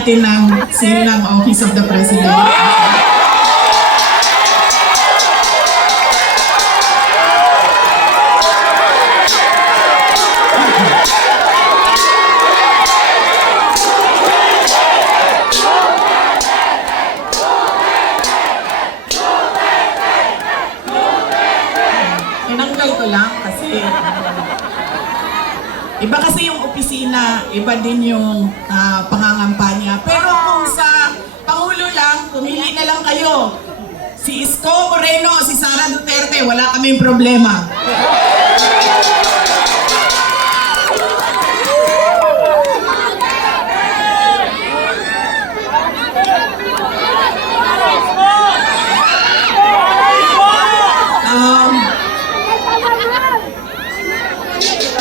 natin ng seal ng Office of the President. Tinanggal ko lang kasi iba kasi yung opisina, iba din yung pangangampanya. Pero kung sa Pangulo lang, pumili na lang kayo. Si Isko Moreno, si Sara Duterte, wala kaming problema.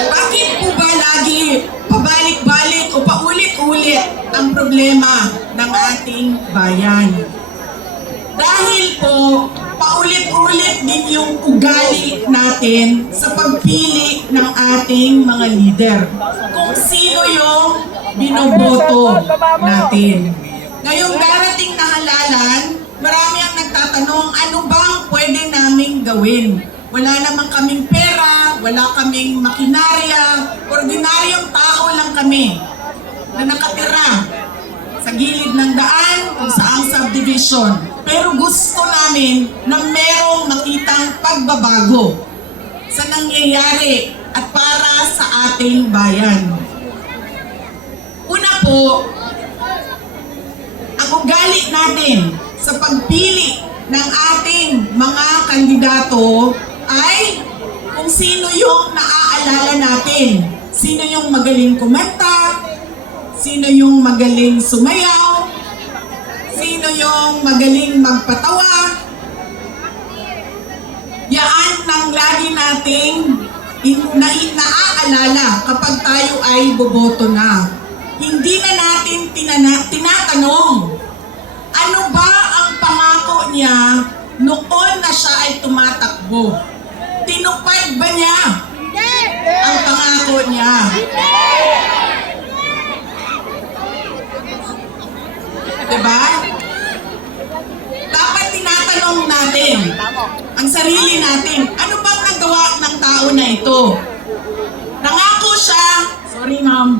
Bakit po ba lagi pabalik-balik o paulit-ulit ang problema ng ating bayan? Dahil po, paulit-ulit din yung ugali natin sa pagpili ng ating mga leader. Kung sino yung binoboto natin. Ngayong darating na halalan, marami ang nagtatanong, ano bang pwede naming gawin? Wala namang kaming pera, wala kaming makinarya, ordinaryong tao lang kami na nakatira sa gilid ng daan o saang subdivision. Pero gusto namin na merong makitang pagbabago sa nangyayari at para sa ating bayan. Una po, ang ugali natin sa pagpili ng ating mga kandidato ay kung sino yung naaalala natin. Sino yung magaling kumanta, sino yung magaling sumayaw, sino yung magaling magpatawa. Yan ang lagi nating naaalala kapag tayo ay boboto na. Hindi na natin tinatanong, ano ba ang pangako niya noon na siya ay tumatakbo? Tinupad ba niya ang pangako niya? Diba? Dapat tinatanong natin ang sarili natin, ano bang nagawa ng tao na ito? Nangako siya, sorry ma'am,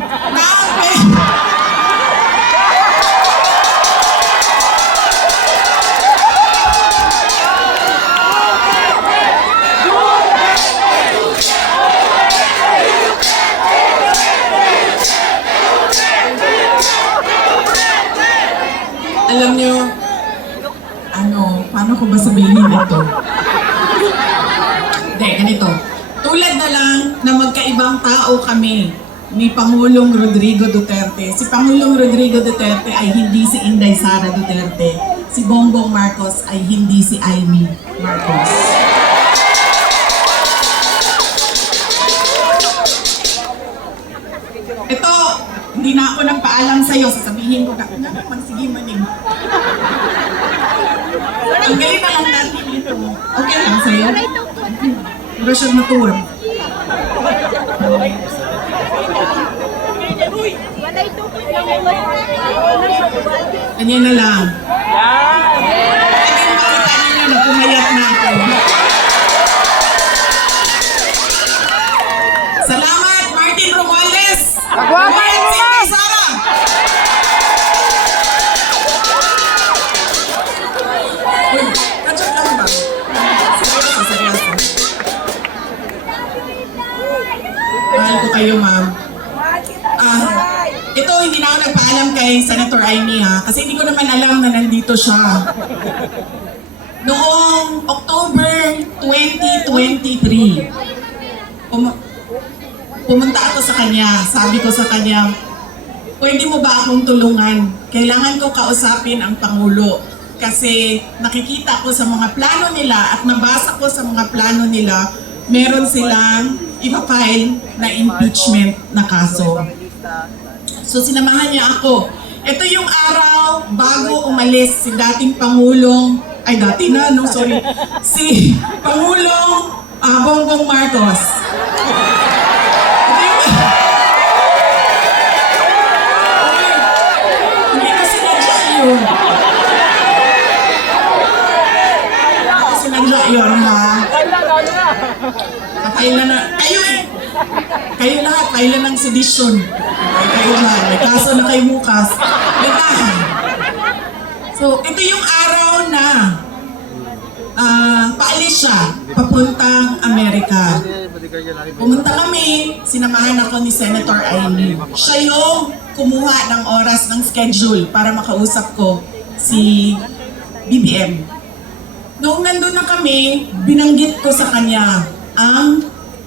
alam niyo, paano ko ba sabihin ito? Hindi, ganito. Tulad na lang na magkaibang tao kami ni Pangulong Rodrigo Duterte. Si Pangulong Rodrigo Duterte ay hindi si Inday Sara Duterte. Si Bongbong Marcos ay hindi si Amy Marcos. Ito, hindi na ako nagpaalam sa'yo. Sasabihin ko na, sige maning. Ang galing na lang natin ito. Okay lang sa'yo? Pero siya matuwa. Ganyan na lang. Pwede makita ninyo na pumayat na ako. Salamat, Martin Romualdez! Pumayat si Inday Sara! Uy, kadyan lang ba? Seryoso. Mahal ko kayo, ma'am. Ito, hindi na ako nagpaalam kay Senator Amy kasi hindi ko naman alam na nandito siya. Noong October 2023, pumunta ako sa kanya. Sabi ko sa kanya, pwede mo ba akong tulungan? Kailangan ko kausapin ang Pangulo. Kasi nakikita ko sa mga plano nila at nabasa ko sa mga plano nila, meron silang ipa-file na impeachment na kaso. So sinamahan niya ako. Ito yung araw bago umalis si dating Pangulong, si Pangulong Bongbong Marcos. Hindi Kayo eh. Kayo lahat, kailan ng sedisyon. Kayo lahat, may kaso na kay Mukas. Diba? So, ito yung araw na paalis siya, papuntang Amerika. Pumunta kami, sinamahan ako ni Senator Amy. Siya yung kumuha ng oras ng schedule para makausap ko si BBM. Noong nandun na kami, binanggit ko sa kanya ang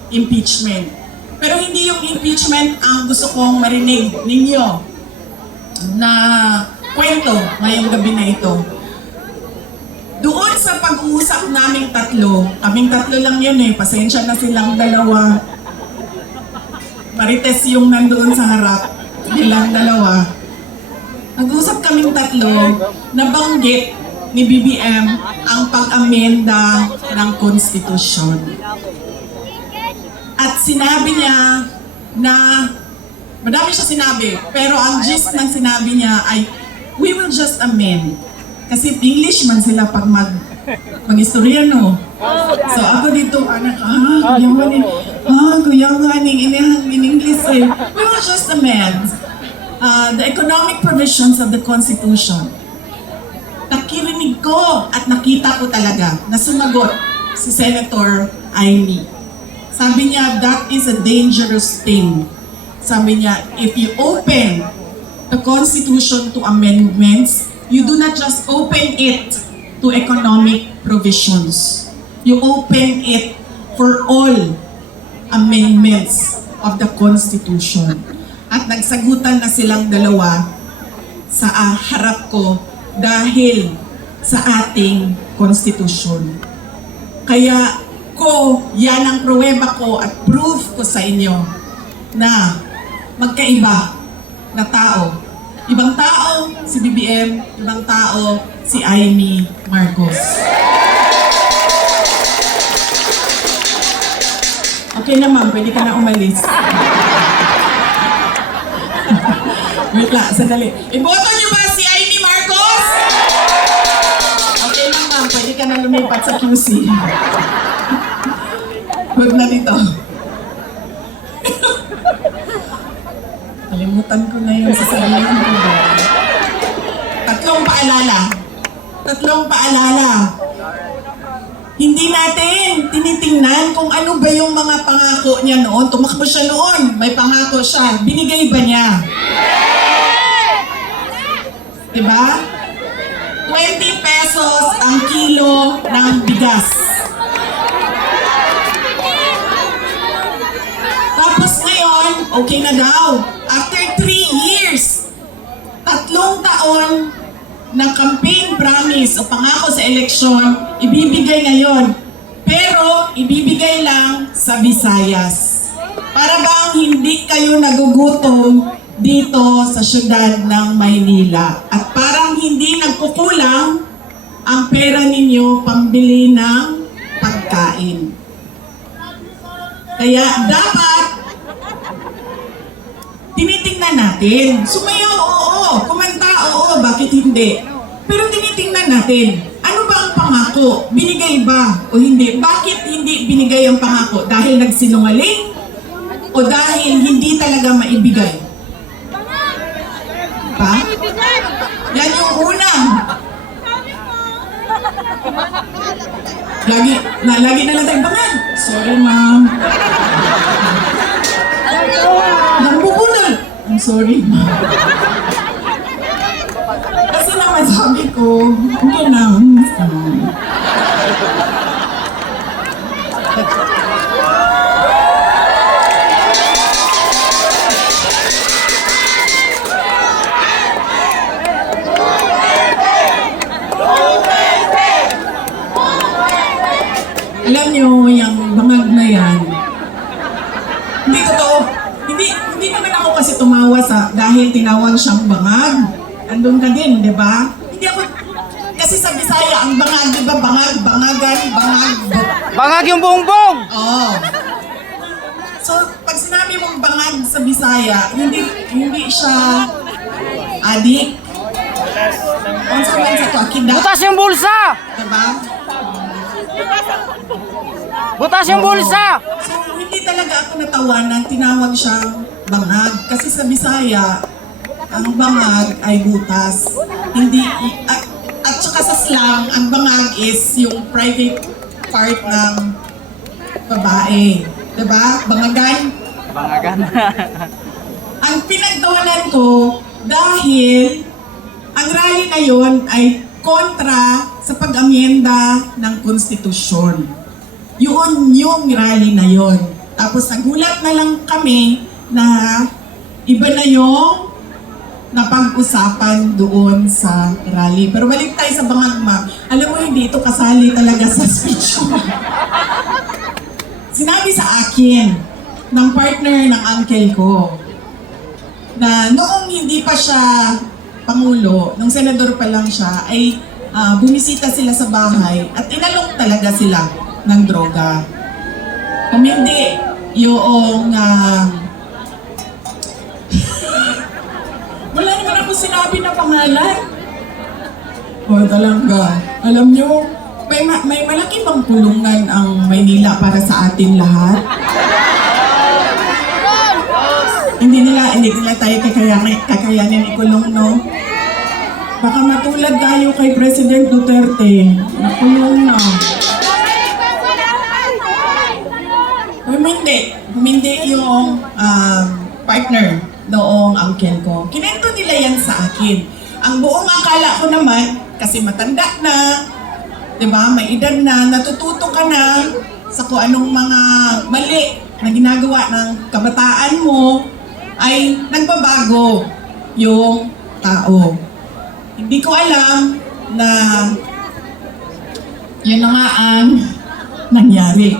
impeachment. Pero hindi yung impeachment ang gusto kong marinig ninyo na kwento ngayong gabi na ito. Doon sa pag-uusap naming tatlo, kaming tatlo lang yun eh, pasensya na silang dalawa. Marites yung nandoon sa harap, nilang dalawa. Nag-uusap kaming tatlo, nabanggit ni BBM ang pag-amenda ng konstitusyon. At sinabi niya na, madami siya sinabi, pero ang gist ng sinabi niya ay, we will just amend. Kasi English man sila pag mag-istorya, no? So ako dito, anak, kuyawanin, in English eh. We will just amend the economic provisions of the Constitution. Nakirinig ko at nakita ko talaga na sumagot si Senator Amy. Sabi niya, that is a dangerous thing. Sabi niya, if you open the Constitution to amendments, you do not just open it to economic provisions. You open it for all amendments of the Constitution. At nagsagutan na silang dalawa sa harap ko dahil sa ating Constitution. Kaya yan ang pruweba ko at proof ko sa inyo na magkaiba na tao. Ibang tao si BBM, ibang tao si Amy Marcos. Okay na ma'am, pwede ka na umalis. Wait lang, sandali. Iboto niyo ba si Amy Marcos? Okay na ma'am, pwede ka na lumipat sa QC. Huwag na dito. Kalimutan ko na yung sasabihin ko. Tatlong paalala. Hindi natin tinitingnan kung ano ba yung mga pangako niya noon. Tumakbo siya noon, may pangako siya. Binigay ba niya? Diba? 20 pesos ang kilo ng bigas. Tapos ngayon, okay na daw. After 3 years, 3 taon na campaign promise o pangako sa eleksyon, ibibigay ngayon. Pero, ibibigay lang sa Visayas. Para bang hindi kayo nagugutom dito sa syudad ng Maynila. At parang hindi nagkukulang ang pera ninyo pambili ng pagkain. Kaya dapat tinitingnan natin. Sumayaw, oo. Kumanta, oo. Bakit hindi? Pero tinitingnan natin. Ano ba ang pangako? Binigay ba o hindi? Bakit hindi binigay ang pangako? Dahil nagsinungaling? O dahil hindi talaga maibigay? Pa? Yan yung una. Lagi na lang tayong bangag. Sorry, ma'am. Nambubulol. I'm sorry, ma'am. Kasi naman sabi ko, okay na. Alam nyo, yung bangag na yan, hindi totoo. Hindi naman ako kasi tumawa dahil tinawag siyang bangag. Andun ka din, di ba? Hindi ako, kasi sa Bisaya, ang bangag, di ba? Bangag, bangagan, bangag. Bangag yung bongbong! Oo. So, pag sinabi mong bangag sa Bisaya, hindi siya adik. Kung sa bansa to, akida. Butas yung bulsa! Diba? Butas yung bulsa! So, talaga ako natawanan, tinawag siyang bangag. Kasi sa Bisaya, ang bangag ay butas. Hindi, at saka sa slang, ang bangag is yung private part ng babae. Diba? Bangagan. Bangagan. Ang pinagtawanan ko dahil ang rally na yon ay kontra sa pag-amyenda ng konstitusyon. Yun yung rally na yon. Tapos nagulat na lang kami na iba na yung napag-usapan doon sa rally. Pero balik tayo sa bangagma. Alam mo, hindi ito kasali talaga sa speech ko. Sinabi sa akin ng partner ng uncle ko na noong hindi pa siya Pangulo, nung senador pa lang siya, ay bumisita sila sa bahay at inalok talaga sila ng droga. Kung hindi, yung wala naman ako sinabi na pangalan. O talaga, alam nyo, may malaki bang kulungan ang Maynila para sa atin lahat? Hindi nila tayo kakayanin ikulong, no? Baka matulad tayo kay President Duterte. Nakulong na. Humindi yung partner noong uncle ko. Kinento nila yan sa akin. Ang buong akala ko naman, kasi matanda na, di ba, may edad na, natututo ka na sa kung anong mga mali na ginagawa ng kabataan mo, ay nagbabago yung tao. Hindi ko alam na yun na nga ang nangyari.